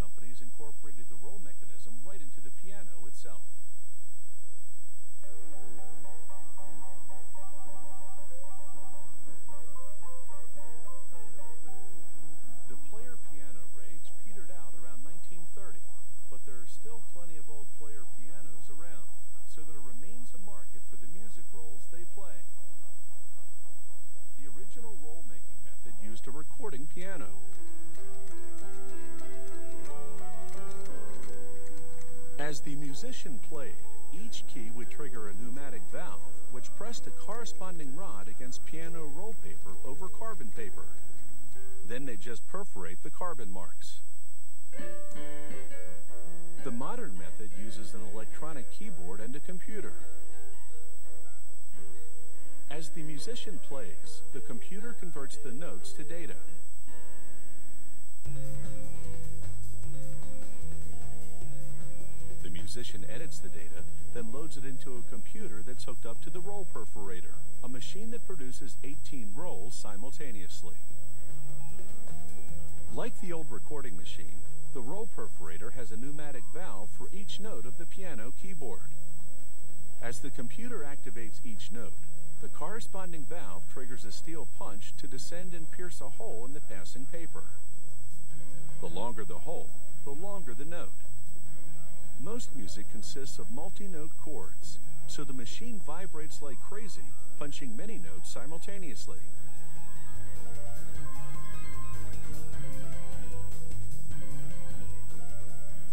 companies incorporated the roll mechanism right into the piano itself. The player piano rage petered out around 1930, but there are still plenty of old player pianos around, so there remains a market for the music rolls they play. The original roll-making method used a recording piano. As the musician played, each key would trigger a pneumatic valve, which pressed a corresponding rod against piano roll paper over carbon paper. Then they just perforate the carbon marks. The modern method uses an electronic keyboard and a computer. As the musician plays, the computer converts the notes to data. The musician edits the data, then loads it into a computer that's hooked up to the roll perforator, a machine that produces 18 rolls simultaneously. Like the old recording machine, the roll perforator has a pneumatic valve for each note of the piano keyboard. As the computer activates each note, the corresponding valve triggers a steel punch to descend and pierce a hole in the passing paper. The longer the hole, the longer the note. Most music consists of multi-note chords, so the machine vibrates like crazy, punching many notes simultaneously.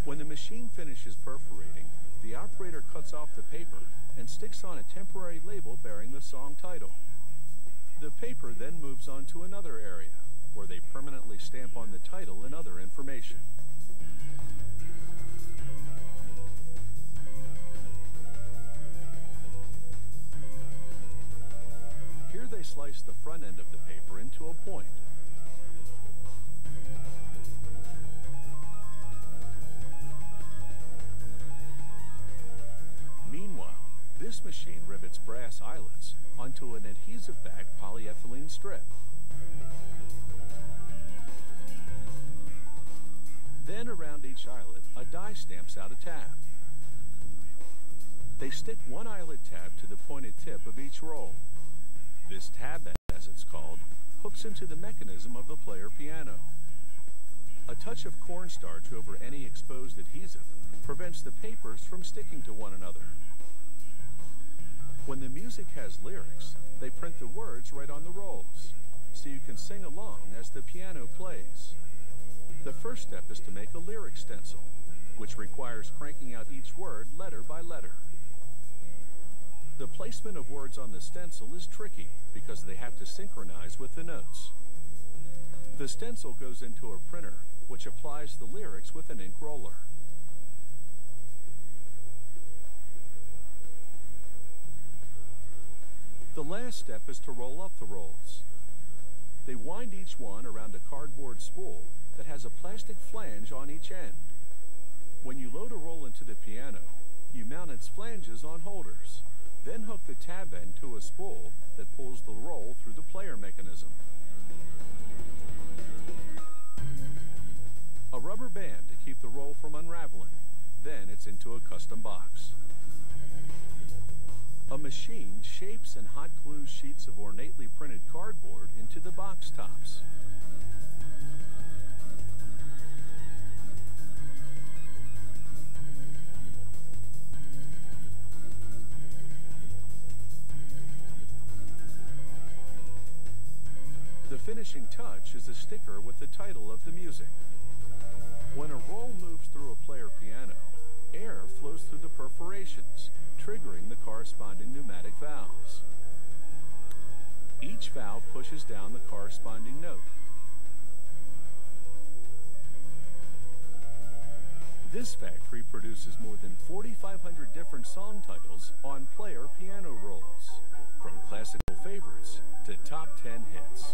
When the machine finishes perforating, the operator cuts off the paper and sticks on a temporary label bearing the song title. The paper then moves on to another area, where they permanently stamp on the title and other information. Here they slice the front end of the paper into a point. Meanwhile, this machine rivets brass eyelets onto an adhesive-backed polyethylene strip. Then around each eyelet, a die stamps out a tab. They stick one eyelet tab to the pointed tip of each roll. This tab, as it's called, hooks into the mechanism of the player piano. A touch of cornstarch over any exposed adhesive prevents the papers from sticking to one another. When the music has lyrics, they print the words right on the rolls, so you can sing along as the piano plays. The first step is to make a lyric stencil, which requires cranking out each word letter by letter. The placement of words on the stencil is tricky because they have to synchronize with the notes. The stencil goes into a printer, which applies the lyrics with an ink roller. The last step is to roll up the rolls. They wind each one around a cardboard spool that has a plastic flange on each end. When you load a roll into the piano, you mount its flanges on holders, then hook the tab end to a spool that pulls the roll through the player mechanism. A rubber band to keep the roll from unraveling, then it's into a custom box. A machine shapes and hot glues sheets of ornately printed cardboard into the box tops. The finishing touch is a sticker with the title of the music. When a roll moves through a player piano, air flows through the perforations, triggering the corresponding pneumatic valves. Each valve pushes down the corresponding note. This factory produces more than 4,500 different song titles on player piano rolls, from classical favorites to top 10 hits.